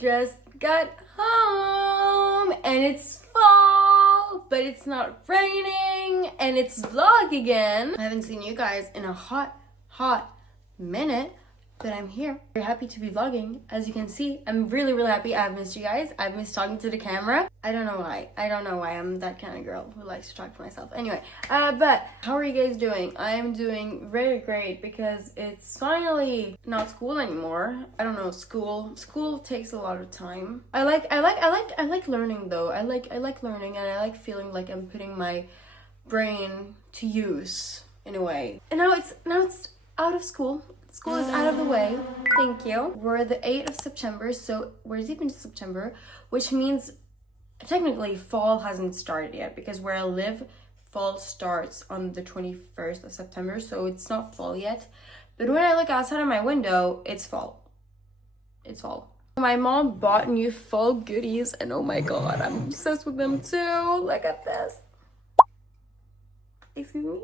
just got home and it's fall, but it's not raining and it's vlog again. I haven't seen you guys in a hot minute, but I'm here. Very happy to be vlogging. As you can see, I'm really happy. I've missed you guys. I've missed talking to the camera. I don't know why. I'm that kind of girl who likes to talk to myself. Anyway, but how are you guys doing? I am doing very great because it's finally not school anymore. I don't know, school takes a lot of time. I like learning though. I like learning, and I like feeling like I'm putting my brain to use in a way. And now it's out of school. School is out of the way. Thank you. We're the 8th of September, so we're deep into September, which means technically fall hasn't started yet, because where I live, fall starts on the 21st of September, so it's not fall yet. But when I look outside of my window, it's fall. It's fall. My mom bought new fall goodies, and oh my god, I'm obsessed with them too. Look at this. Excuse me?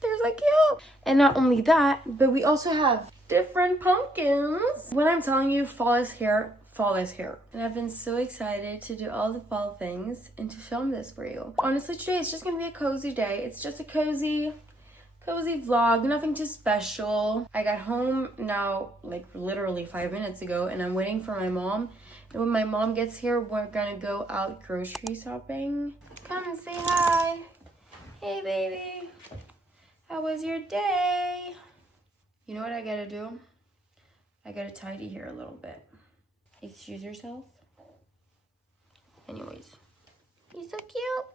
They're so cute. And not only that, but we also have different pumpkins. When I'm telling you fall is here, fall is here. And I've been so excited to do all the fall things and to film this for you. Honestly, today it's just gonna be a cozy day. It's just a cozy vlog, nothing too special. I got home now, like literally 5 minutes ago, and I'm waiting for my mom. And when my mom gets here, we're gonna go out grocery shopping. Come and say hi. Hey, baby. How was your day? You know what I gotta do? I gotta tidy here a little bit. Excuse yourself. Anyways, he's so cute.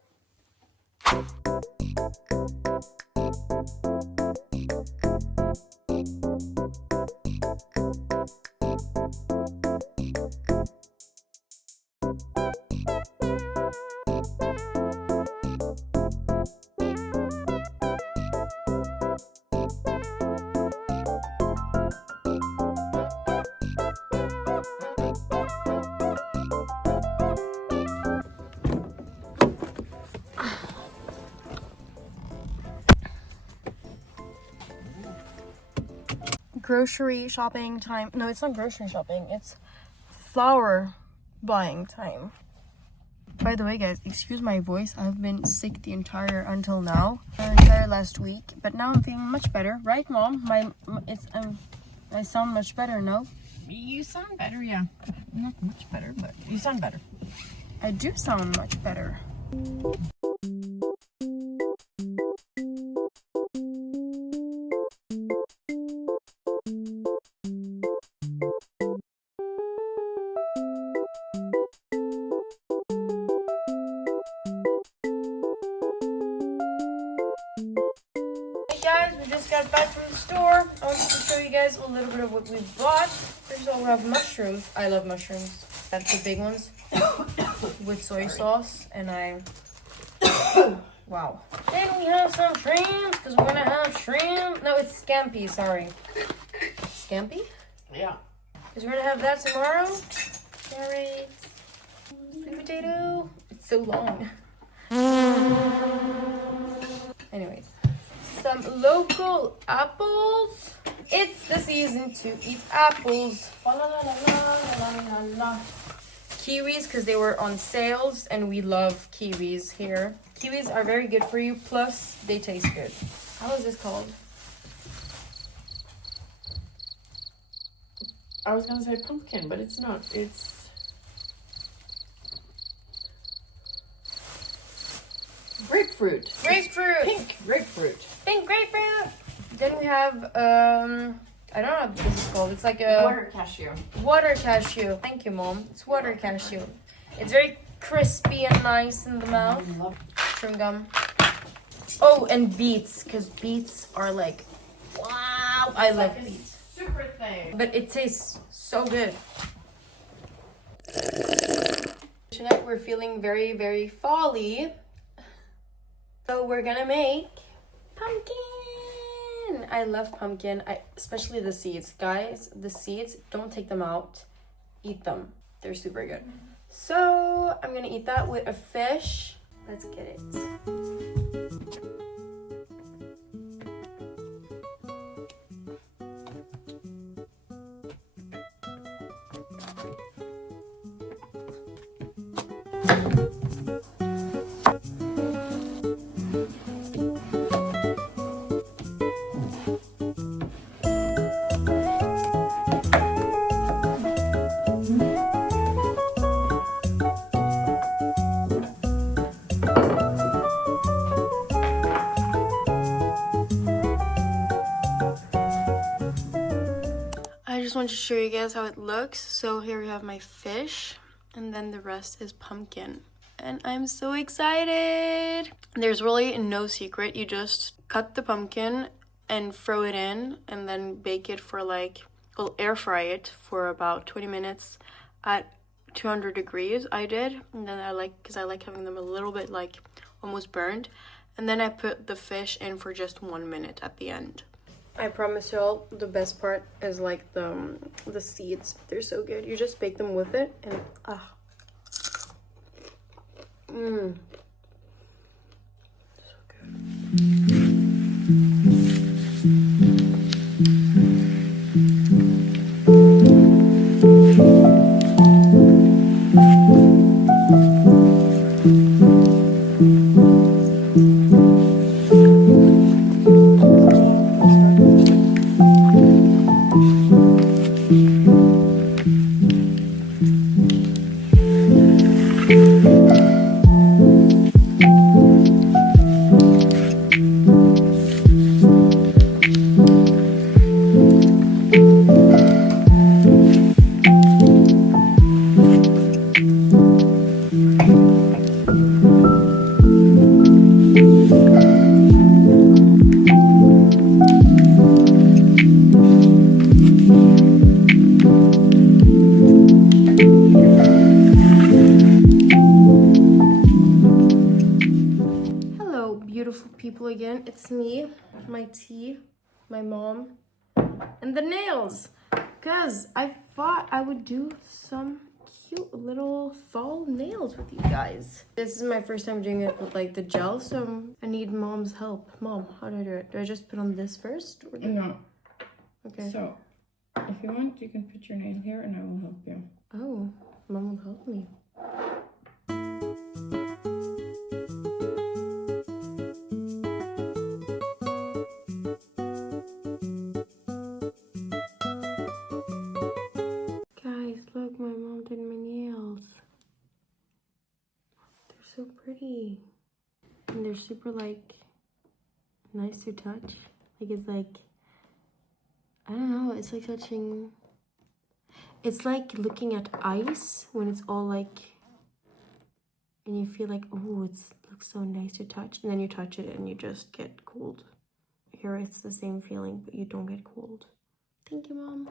Grocery shopping time. No, it's not grocery shopping. It's flower buying time. By the way, guys, excuse my voice. I've been sick the entire last week, but now I'm feeling much better, right, Mom? I sound much better, no? You sound better, yeah. Not much better, but you sound better. I do sound much better. Guys, we just got back from the store. I wanted to show you guys a little bit of what we bought. First of all, we have mushrooms. I love mushrooms. That's the big ones with soy sauce, and wow. Then we have some shrimp, because we're gonna have shrimp. No, it's scampi, sorry. Scampi? Yeah. Because we're gonna have that tomorrow. Carrots, sweet potato. It's so long. Anyways. Some local apples. It's the season to eat apples. Kiwis, because they were on sales, and we love kiwis here. Kiwis are very good for you, plus they taste good. How is this called? I was gonna say pumpkin, but it's not. It's grapefruit. Grapefruit. Pink grapefruit. Pink grapefruit. Then we have I don't know what this is called. It's like a Water cashew. Water cashew. Thank you, Mom. It's water cashew. It's very crispy and nice in the mouth. Chewing gum. Oh, and beets, because beets are like, wow. I love beets. Super thing. But it tastes so good. Tonight we're feeling very fall-y. So we're gonna make pumpkin. I love pumpkin. Especially the seeds. Guys, the seeds, don't take them out. Eat them. They're super good. So I'm gonna eat that with a fish. Let's get it. just wanted to show you guys how it looks. So here we have my fish, and then the rest is pumpkin. And I'm so excited. There's really no secret. You just cut the pumpkin and throw it in, and then bake it for like, well, air fry it for about 20 minutes at 200 degrees. I did, and then because I like having them a little bit like almost burned. And then I put the fish in for just 1 minute at the end. I promise y'all, the best part is like the seeds. They're so good. You just bake them with it, and so good. Beautiful people again. It's me, my tea, my mom, and the nails. Because I thought I would do some cute little fall nails with you guys. This is my first time doing it with like the gel, so I need mom's help. Mom, how do I do it? Do I just put on this first? Or No. Okay. So, if you want, you can put your nail here and I will help you. Oh, mom will help me. Look, my mom did my nails. They're so pretty. And they're super, like, nice to touch. Like, it's like, I don't know, it's like touching, it's like looking at ice when it's all like, and you feel like, oh, it looks so nice to touch. And then you touch it and you just get cold. Here it's the same feeling, but you don't get cold. Thank you, Mom.